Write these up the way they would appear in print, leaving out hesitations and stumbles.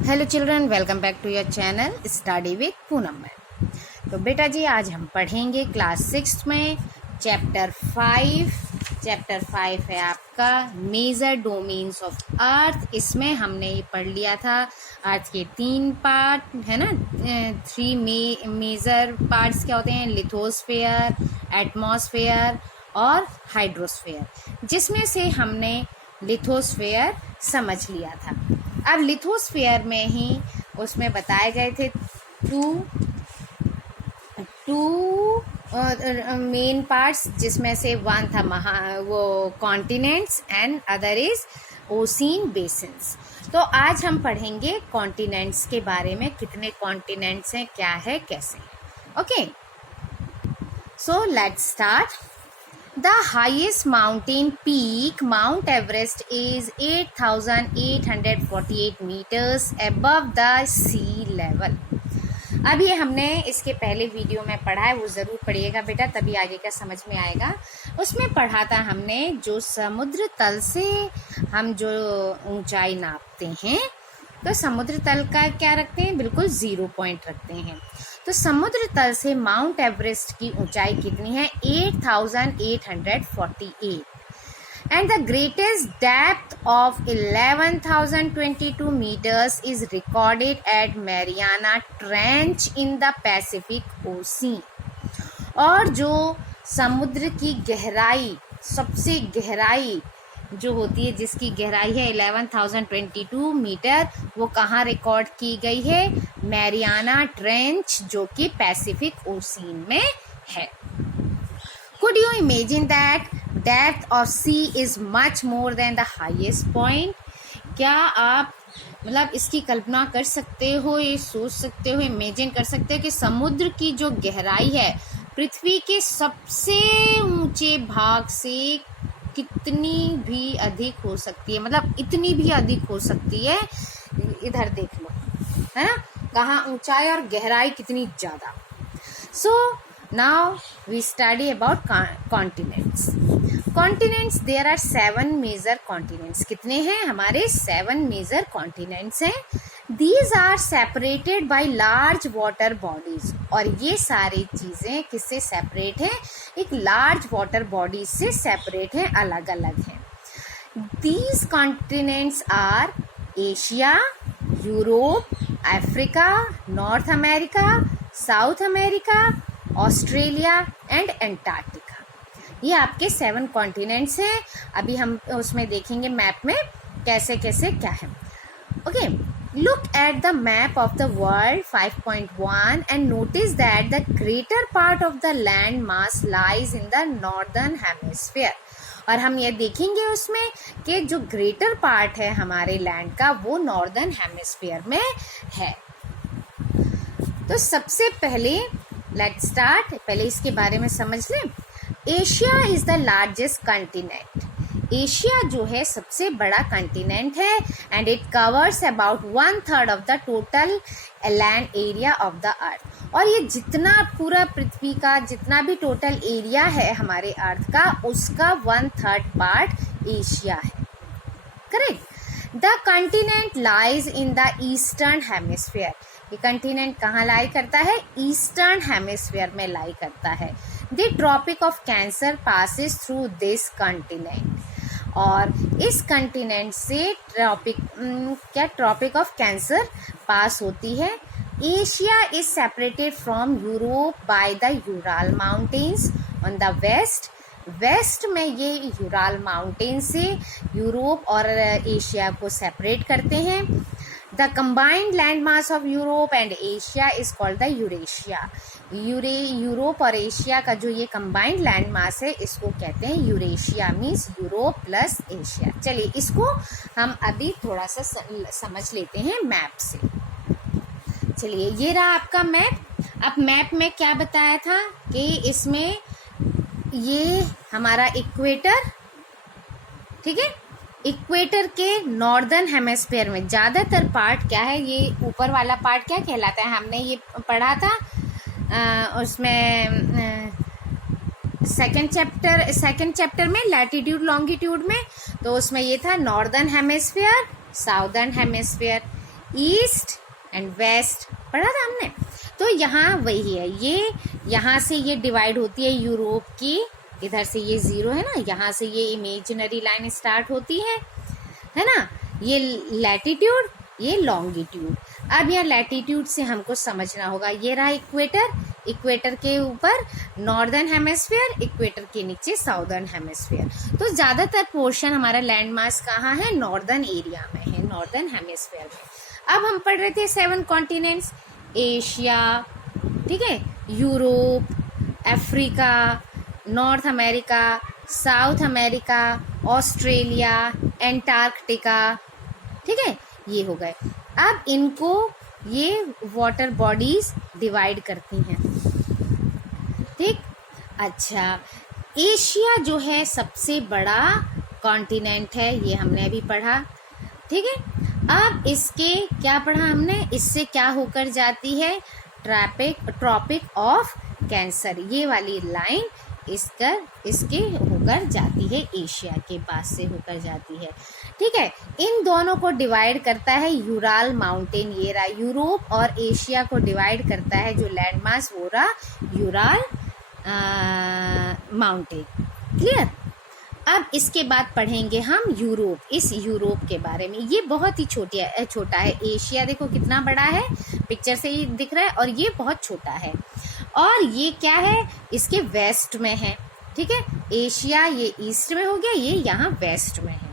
Hello children, welcome back to your channel study with Poonam ma'am. तो बेटा जी, आज हम पढ़ेंगे क्लास 6 में चैप्टर 5 है आपका मेजर डोमेन्स ऑफ अर्थ। इसमें हमने ये पढ़ लिया था अर्थ के 3 पार्ट है ना। 3 मेजर पार्ट्स क्या होते हैं? लिथोस्फेयर, एटमॉस्फेयर और हाइड्रोस्फेयर, जिसमें से हमने लिथोस्फेयर समझ लिया था। अब लिथोस्फेयर में ही उसमें बताए गए थे टू मेन पार्ट्स, जिसमें से वन था वो continents and other is ocean basins. तो आज हम पढ़ेंगे कॉन्टिनेंट्स के बारे में, कितने कॉन्टिनेंट्स हैं, क्या है, कैसे। Okay, so let's start. The highest mountain peak, Mount Everest, is 8,848 meters above the sea level. अब ये हमने इसके पहले वीडियो में पढ़ा है, वो ज़रूर पढ़िएगा बेटा, तभी आगे का समझ में आएगा। उसमें पढ़ा था हमने जो समुद्र तल से हम जो ऊंचाई नापते हैं, तो समुद्र तल का क्या रखते हैं? बिल्कुल 0 पॉइंट रखते हैं। तो समुद्र तल से माउंट एवरेस्ट की ऊंचाई कितनी है? 8,848 and the greatest depth of 11,022 metres is recorded at Mariana Trench in the Pacific Ocean. और जो समुद्र की गहराई, सबसे गहराई जो होती है, जिसकी गहराई है 11,022 मीटर, वो कहाँ रिकॉर्ड की गई है? मैरियाना ट्रेंच, जो कि पैसिफिक ओशियन में है। Could you imagine that depth of sea is much more than the highest point? क्या आप मतलब इसकी कल्पना कर सकते हो, ये सोच सकते हो, इमेजिन कर सकते हो कि समुद्र की जो गहराई है पृथ्वी के सबसे ऊंचे भाग से कितनी भी अधिक हो सकती है? मतलब इतनी भी अधिक हो सकती है। इधर देख लो, है ना, कहाँ ऊंचाई और गहराई कितनी ज़्यादा। So now we study about continents. Continents, there are 7 major continents. कितने हैं? हमारे 7 मेजर कॉन्टिनेंट्स हैं। These are separated by large water bodies। और ये सारी चीज़ें किससे सेपरेट हैं? एक लार्ज वाटर बॉडीज से सेपरेट हैं, अलग अलग हैं। These continents are Asia, Europe, Africa, north America, south America, Australia and Antarctica. ये आपके 7 कॉन्टिनेंट्स हैं। अभी हम उसमें देखेंगे मैप में कैसे कैसे क्या है। Okay, look at the map of the world 5.1 and notice that the greater part of the land mass lies in the northern hemisphere। और हम ये देखेंगे उसमें कि जो ग्रेटर पार्ट है हमारे लैंड का, वो नॉर्दर्न हेमिस्फीयर में है। तो सबसे पहले लेट्स स्टार्ट, पहले इसके बारे में समझ लें। Asia is the largest continent. Asia जो है सबसे बड़ा कंटिनेंट है and it covers about 1/3 of the total land area of the earth. और ये जितना पूरा पृथ्वी का जितना भी टोटल एरिया है हमारे अर्थ का, उसका 1/3 पार्ट एशिया है। Correct. The continent lies in the eastern hemisphere. ये कंटिनेंट कहाँ लाई करता है? ईस्टर्न हेमिस्फीयर में लाई करता है। The Tropic of Cancer passes through this continent. और इस कंटिनेंट से ट्रॉपिक ऑफ कैंसर पास होती है। Asia is separated from Europe by the Ural mountains on the west. West में ये यूराल माउंटेन से यूरोप और एशिया को सेपरेट करते हैं। The combined land mass of Europe and Asia is called the Eurasia. यूरोप और एशिया का जो ये कंबाइंड लैंड मास है, इसको कहते हैं Eurasia, means Europe plus Asia. चलिए इसको हम अभी थोड़ा सा समझ लेते हैं मैप से। चलिए, ये रहा आपका मैप। अब मैप में क्या बताया था कि इसमें ये हमारा इक्वेटर, ठीक है, इक्वेटर के नॉर्दर्न हेमिस्फीयर में ज़्यादातर पार्ट क्या है? ये ऊपर वाला पार्ट क्या कहलाता है? हमने ये पढ़ा था उसमें सेकंड चैप्टर में लैटिट्यूड लॉन्गिट्यूड में। तो उसमें ये था northern hemisphere, southern hemisphere. East and west पढ़ा था हमने। तो यहाँ वही है, ये यहाँ से ये डिवाइड होती है यूरोप की, इधर से ये 0 है ना, यहाँ से ये इमेजिनरी लाइन स्टार्ट होती है ना, ये लैटिट्यूड, ये लॉन्गिट्यूड। अब यह लैटिट्यूड से हमको समझना होगा, ये रहा इक्वेटर, इक्वेटर के ऊपर नॉर्दर्न हेमिस्फीयर, इक्वेटर के नीचे साउदर्न हेमिस्फीयर। तो ज़्यादातर पोर्शन हमारा लैंड मास कहाँ है, नॉर्दर्न एरिया में है, नॉर्दर्न हेमिस्फीयर में। अब हम पढ़ रहे थे 7 कॉन्टिनेंट्स, एशिया, ठीक है, Europe, Africa, north America, south America, Australia, Antarctica, ठीक है, ये हो गए। अब इनको ये वाटर बॉडीज डिवाइड करती हैं, ठीक। अच्छा, एशिया जो है सबसे बड़ा कॉन्टिनेंट है, ये हमने अभी पढ़ा, ठीक है। अब इसके क्या पढ़ा हमने, इससे क्या होकर जाती है, ट्रॉपिक ऑफ कैंसर, ये वाली लाइन इसके होकर जाती है, एशिया के पास से होकर जाती है, ठीक है। इन दोनों को डिवाइड करता है यूराल माउंटेन, ये रहा यूरोप, और एशिया को डिवाइड करता है जो लैंड मास, वो रहा यूराल माउंटेन। क्लियर। अब इसके बाद पढ़ेंगे हम यूरोप, इस यूरोप के बारे में। ये बहुत ही छोटा है, एशिया देखो कितना बड़ा है, पिक्चर से ही दिख रहा है, और ये बहुत छोटा है, और ये क्या है, इसके वेस्ट में है, ठीक है। एशिया ये ईस्ट में हो गया, ये यहाँ वेस्ट में है।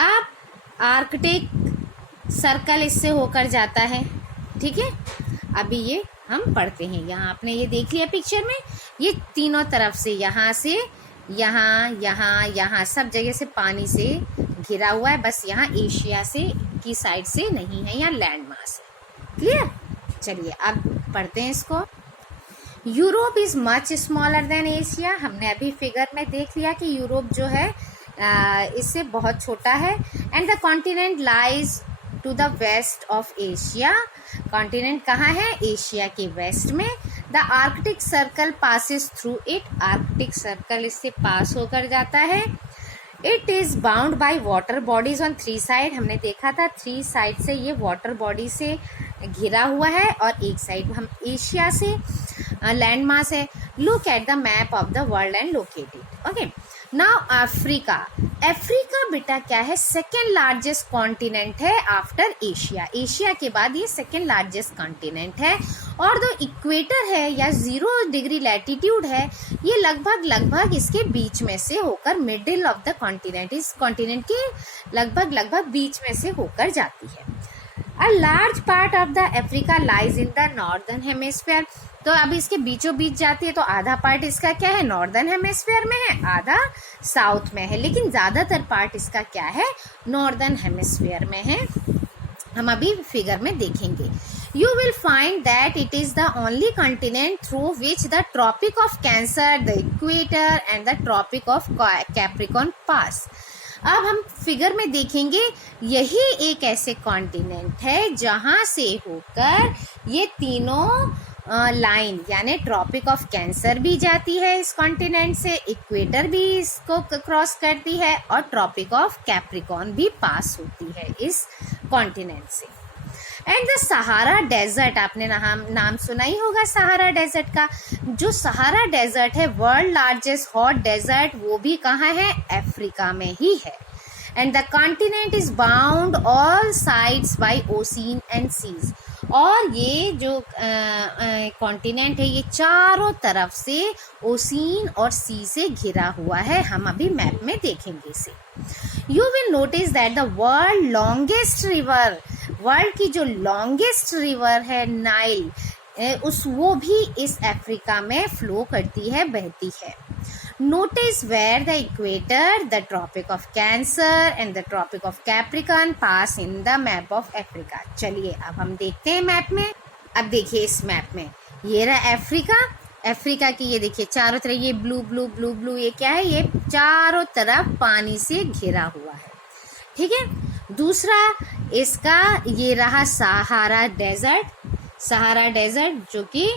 अब आर्कटिक सर्कल इससे होकर जाता है, ठीक है। अभी ये हम पढ़ते हैं, यहाँ आपने ये देख लिया पिक्चर में, ये तीनों तरफ से, यहाँ से यहाँ सब जगह से पानी से घिरा हुआ है, बस यहाँ एशिया से की साइड से नहीं है, यहाँ लैंड मास है। क्लियर। चलिए अब पढ़ते हैं इसको। Europe is much smaller than Asia, हमने अभी फिगर में देख लिया कि यूरोप जो है इससे बहुत छोटा है। And the continent lies to the west of Asia, continent कहाँ है, एशिया के वेस्ट में। The Arctic Circle passes through it, Arctic Circle इससे पास होकर जाता है। It is bound by water bodies on 3 side, हमने देखा था 3 साइड से ये वाटर बॉडी से घिरा हुआ है, और एक साइड हम एशिया से लैंड मास है। Look at the map of the world and locate it. Okay, now Africa, Africa बेटा क्या है, सेकेंड लार्जेस्ट कॉन्टिनेंट है आफ्टर एशिया, एशिया के बाद ये सेकेंड लार्जेस्ट कॉन्टिनेंट है। और जो इक्वेटर है या 0 डिग्री लैटिट्यूड है, ये लगभग इसके बीच में से होकर, मिडिल ऑफ द कॉन्टिनेंट, इस कॉन्टिनेंट के लगभग बीच में से होकर जाती है। A large part of the Africa lies in the northern hemisphere, तो अब इसके बीचों बीच जाती है, तो आधा पार्ट इसका क्या है, नॉर्दर्न हेमिस्फीयर में है, आधा साउथ में है, लेकिन ज़्यादातर पार्ट इसका क्या है, नॉर्दर्न हेमिस्फीयर में है। हम अभी फिगर में देखेंगे। You will find that it is the only continent through which the Tropic of Cancer, the Equator and the Tropic of Capricorn pass. अब हम फिगर में देखेंगे, यही एक ऐसे कॉन्टिनेंट है जहाँ से होकर ये तीनों लाइन, यानी ट्रॉपिक ऑफ कैंसर भी जाती है इस कॉन्टिनेंट से, इक्वेटर भी इसको क्रॉस करती है, और ट्रॉपिक ऑफ कैप्रिकॉर्न भी पास होती है इस कॉन्टिनेंट से। एंड द सहारा डेजर्ट, आपने नाम सुना ही होगा सहारा डेजर्ट का। जो सहारा डेजर्ट है, वर्ल्ड लार्जेस्ट हॉट डेजर्ट, वो भी कहाँ है, अफ्रीका में ही है। And the continent is bound all sides by ocean and seas, और ये जो कॉन्टिनेंट है, ये चारों तरफ से ओशियन और सी से घिरा हुआ है। हम अभी मैप में देखेंगे इसे। You will notice that the world longest river, world की जो लॉन्गेस्ट रिवर है नाइल, वो भी इस अफ्रीका में फ्लो करती है, बहती है। Notice where the equator, the Tropic of Cancer and the Tropic of Capricorn pass in the map of Africa. चलिए अब हम देखते हैं मैप में। अब देखिए इस मैप में, ये रहा अफ्रीका, अफ्रीका की ये देखिए चारों तरफ ये ब्लू ब्लू ब्लू ब्लू, ये क्या है, ये चारों तरफ पानी से घिरा हुआ है, ठीक है। दूसरा इसका ये रहा सहारा डेजर्ट, सहारा डेजर्ट जो कि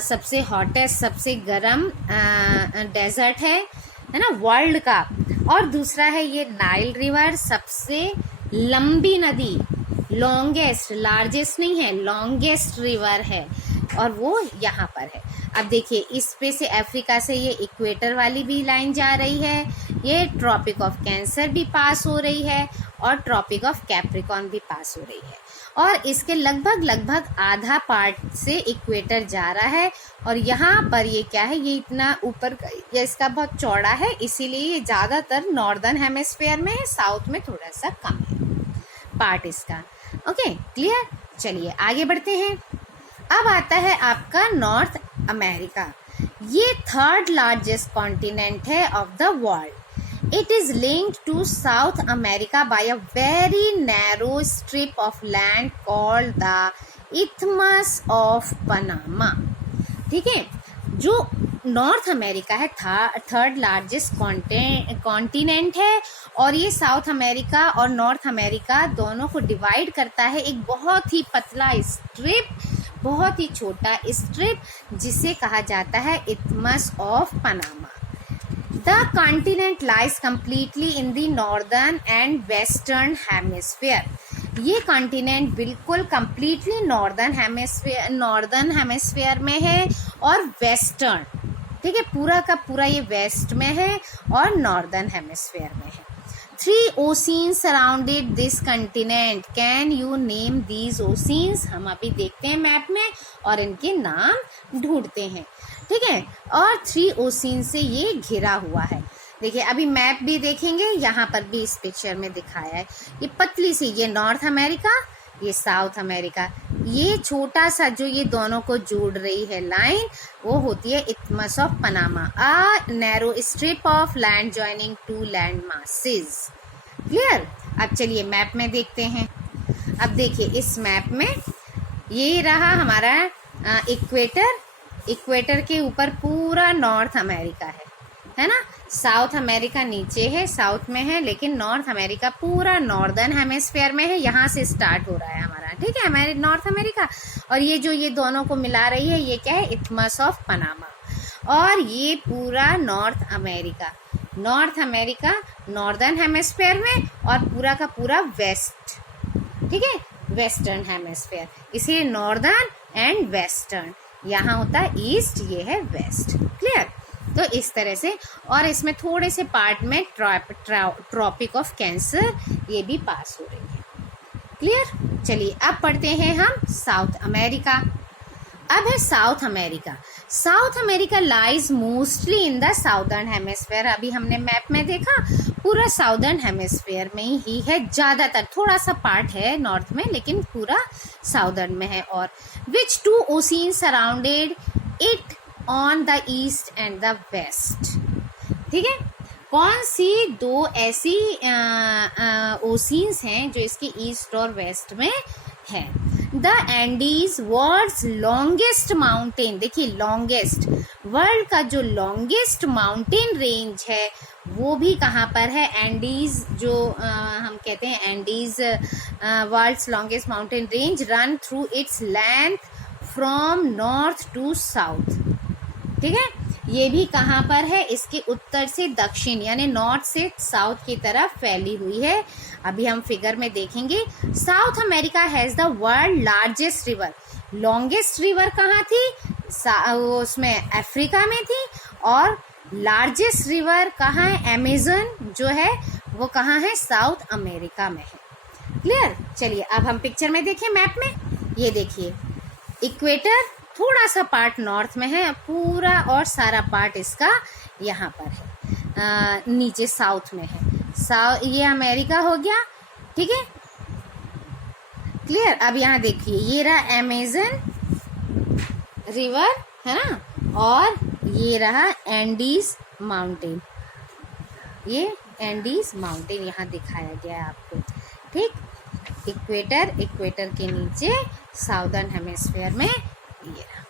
सबसे हॉटेस्ट, सबसे गर्म डेजर्ट है ना वर्ल्ड का। और दूसरा है ये नाइल रिवर, सबसे लंबी नदी, लॉन्गेस्ट, लार्जेस्ट नहीं है, लॉन्गेस्ट रिवर है और वो यहाँ पर है। अब देखिए इस पे से अफ्रीका से ये इक्वेटर वाली भी लाइन जा रही है, ये ट्रॉपिक ऑफ कैंसर भी पास हो रही है और ट्रॉपिक ऑफ कैप्रिकॉर्न भी पास हो रही है और इसके लगभग आधा पार्ट से इक्वेटर जा रहा है और यहाँ पर ये क्या है, ये इतना ऊपर ये इसका बहुत चौड़ा है, इसीलिए ये ज़्यादातर नॉर्दर्न हेमिस्फीयर में है, साउथ में थोड़ा सा कम है पार्ट इसका। ओके क्लियर, चलिए आगे बढ़ते हैं। अब आता है आपका नॉर्थ अमेरिका। ये थर्ड लार्जेस्ट कॉन्टिनेंट है of the world. It is linked to South America by a very narrow strip of land called the isthmus of Panama. ठीक है, जो नॉर्थ अमेरिका है थर्ड लार्जेस्ट कॉन्टिनेंट है और ये South America और North America दोनों को डिवाइड करता है एक बहुत ही पतला स्ट्रिप, बहुत ही छोटा स्ट्रिप जिसे कहा जाता है isthmus of Panama. The continent lies completely in the northern and western hemisphere. ये कॉन्टिनेंट बिल्कुल कम्प्लीटली नॉर्दर्न हेमिस्फीयर में है और वेस्टर्न, ठीक है, पूरा का पूरा ये वेस्ट में है और नॉर्दर्न हेमिस्फीयर में है। 3 oceans surrounded this continent. Can you name these oceans? हम अभी देखते हैं मैप में और इनके नाम ढूंढते हैं, ठीक है। और 3 ओशियन से ये घिरा हुआ है। देखिए अभी मैप भी देखेंगे, यहाँ पर भी इस पिक्चर में दिखाया है। ये पतली सी, ये नॉर्थ अमेरिका, ये साउथ अमेरिका, ये छोटा सा जो ये दोनों को जोड़ रही है लाइन, वो होती है isthmus of Panama, a narrow strip of land joining 2 land masses. Clear. अब चलिए मैप में देखते हैं। अब देखिए इस मैप में ये रहा हमारा इक्वेटर, इक्वेटर के ऊपर पूरा नॉर्थ अमेरिका है ना। साउथ अमेरिका नीचे है, साउथ में है, लेकिन नॉर्थ अमेरिका पूरा नॉर्दर्न हेमिस्फीयर में है, यहाँ से स्टार्ट हो रहा है हमारा, ठीक है, हमारे नॉर्थ अमेरिका। और ये जो ये दोनों को मिला रही है ये क्या है, इथमस ऑफ पनामा। और ये पूरा नॉर्थ अमेरिका नॉर्दर्न हेमिस्फीयर में और पूरा का पूरा वेस्ट, ठीक है, वेस्टर्न हेमिस्फीयर, इसलिए नॉर्दर्न एंड वेस्टर्न। यहाँ होता है ईस्ट, ये है वेस्ट। क्लियर। तो इस तरह से, और इसमें थोड़े से पार्ट में ट्रॉपिक ऑफ कैंसर ये भी पास हो रही है। क्लियर। चलिए अब पढ़ते हैं हम साउथ अमेरिका। अब है south America. South America lies mostly in the southern hemisphere. अभी हमने मैप में देखा पूरा साउदर्न हेमिस्फीयर में ही है ज़्यादातर, थोड़ा सा पार्ट है नॉर्थ में लेकिन पूरा साउदर्न में है। और which 2 ocean surrounded it on the east and the west. ठीक है, कौन सी 2 ऐसी ओशियंस हैं जो इसके ईस्ट और वेस्ट में है। The Andes world's longest mountain. देखिए लॉन्गेस्ट, वर्ल्ड का जो लॉन्गेस्ट माउंटेन रेंज है वो भी कहाँ पर है, एंडीज जो हम कहते हैं Andes world's longest mountain range run through its length from north to south. ठीक है, ये भी कहाँ पर है, इसके उत्तर से दक्षिण यानी नॉर्थ से साउथ की तरफ फैली हुई है। अभी हम फिगर में देखेंगे। South America has the world largest river. Longest river कहाँ थी, उसमें अफ्रीका में थी। और लार्जेस्ट रिवर कहाँ है, अमेजन जो है वो कहाँ है, साउथ अमेरिका में है। क्लियर। चलिए अब हम पिक्चर में देखें मैप में। ये देखिए इक्वेटर थोड़ा सा पार्ट नॉर्थ में है, पूरा और सारा पार्ट इसका यहाँ पर है, नीचे साउथ में है। ये अमेरिका हो गया, ठीक है। क्लियर। अब यहाँ देखिए ये रहा अमेजन रिवर है ना, और ये रहा एंडीज माउंटेन, ये एंडीज माउंटेन यहाँ दिखाया गया है आपको, ठीक। इक्वेटर के नीचे साउदर्न हेमिस्फीयर में ये रहा।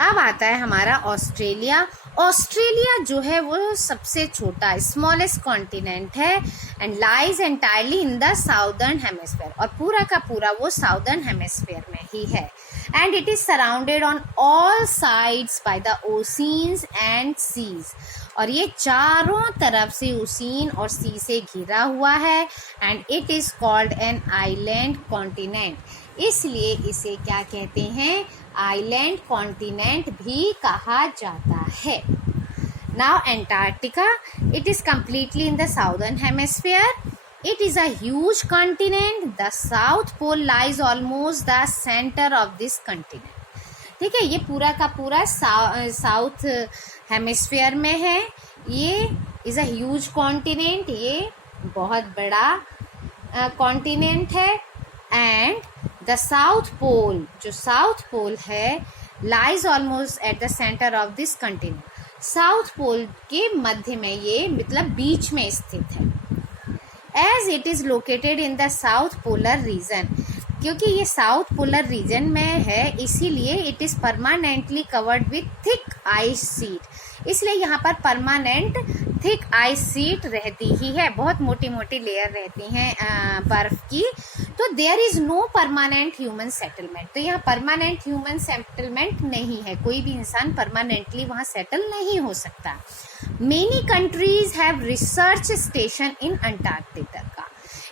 अब आता है हमारा ऑस्ट्रेलिया। ऑस्ट्रेलिया जो है वो सबसे छोटा स्मॉलेस्ट कॉन्टिनेंट है and lies entirely in the southern hemisphere, और पूरा का पूरा वो साउदर्न हेमिस्फीयर में ही है। And it is surrounded on all sides by the oceans and seas. और ये चारों तरफ से ओशियन और सी से घिरा हुआ है and it is called an island continent, इसलिए इसे क्या कहते हैं, आइलैंड कॉन्टिनेंट भी कहा जाता है। Now Antarctica, it is completely in the southern hemisphere. It is a huge continent. The South Pole lies almost the center of this continent. ठीक है, ये पूरा का पूरा साउथ हेमिस्फीयर में है। ये इज अ ह्यूज कॉन्टिनेंट, ये बहुत बड़ा कॉन्टिनेंट है। एंड द साउथ पोल, जो साउथ पोल है, lies almost at the centre of this continent, south pole के मध्य में, ये मतलब बीच में स्थित है। As it is located in the south polar region, क्योंकि ये साउथ पोलर रीजन में है इसीलिए it is permanently covered with thick ice sheet, इसलिए यहाँ पर परमानेंट थिक आइस शीट रहती ही है, बहुत मोटी मोटी लेयर रहती हैं बर्फ की। तो there is no permanent human settlement, तो यहाँ परमानेंट ह्यूमन सेटलमेंट नहीं है, कोई भी इंसान परमानेंटली वहाँ सेटल नहीं हो सकता। Many countries have research station in Antarctica,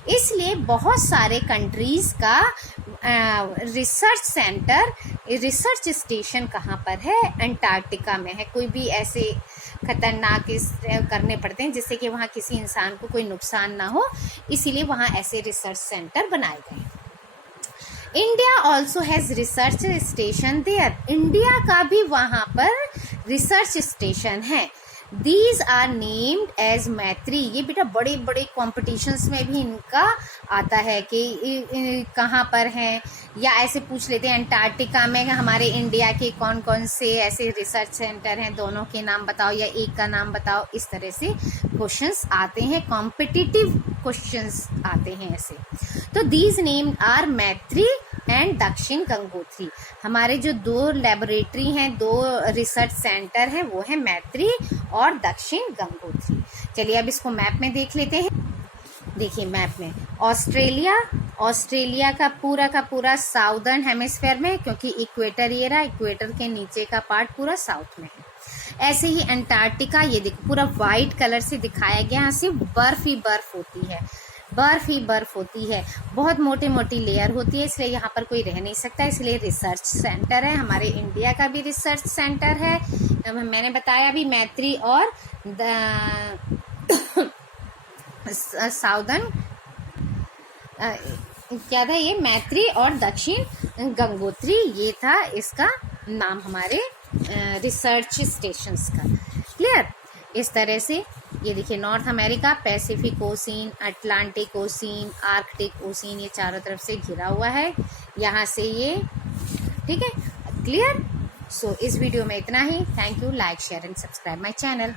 इसलिए बहुत सारे कंट्रीज़ का रिसर्च सेंटर, रिसर्च स्टेशन कहाँ पर है, अंटार्कटिका में है। कोई भी ऐसे खतरनाक करने पड़ते हैं जिससे कि वहाँ किसी इंसान को कोई नुकसान ना हो, इसीलिए वहाँ ऐसे रिसर्च सेंटर बनाए गए। India also has research station there, India का भी वहाँ पर रिसर्च स्टेशन है। These are named as मैत्री, ये बेटा बड़े बड़े कॉम्पिटिशन्स में भी इनका आता है कि कहाँ पर हैं, या ऐसे पूछ लेते हैं अंटार्कटिका में हमारे इंडिया के कौन कौन से ऐसे रिसर्च सेंटर हैं, दोनों के नाम बताओ या एक का नाम बताओ, इस तरह से क्वेश्चंस आते हैं, कॉम्पिटिटिव क्वेश्चंस आते हैं ऐसे। तो दीज नेम आर मैत्री एंड दक्षिण गंगोत्री, हमारे जो दो लेबोरेटरी हैं, दो रिसर्च सेंटर हैं, वो है मैत्री और दक्षिण गंगोत्री। चलिए अब इसको मैप में देख लेते हैं। देखिए मैप में ऑस्ट्रेलिया, ऑस्ट्रेलिया का पूरा साउदर्न हेमिस्फीयर में, क्योंकि इक्वेटर ये रहा, इक्वेटर के नीचे का पार्ट पूरा साउथ में है। ऐसे ही अंटार्कटिका, ये देखो पूरा वाइट कलर से दिखाया गया, यहाँ से बर्फ ही बर्फ होती है, बर्फ ही बर्फ होती है, बहुत मोटी मोटी लेयर होती है, इसलिए यहाँ पर कोई रह नहीं सकता, इसलिए रिसर्च सेंटर है। हमारे इंडिया का भी रिसर्च सेंटर है, मैंने बताया अभी मैत्री और साउदर्न क्या था ये, मैत्री और दक्षिण गंगोत्री, ये था इसका नाम हमारे रिसर्च स्टेशंस का। क्लियर? इस तरह से ये देखिए north America, Pacific ocean, Atlantic ocean, Arctic ocean, ये चारों तरफ से घिरा हुआ है यहाँ से ये, ठीक है। क्लियर? सो इस वीडियो में इतना ही। Thank you, like share and subscribe my channel.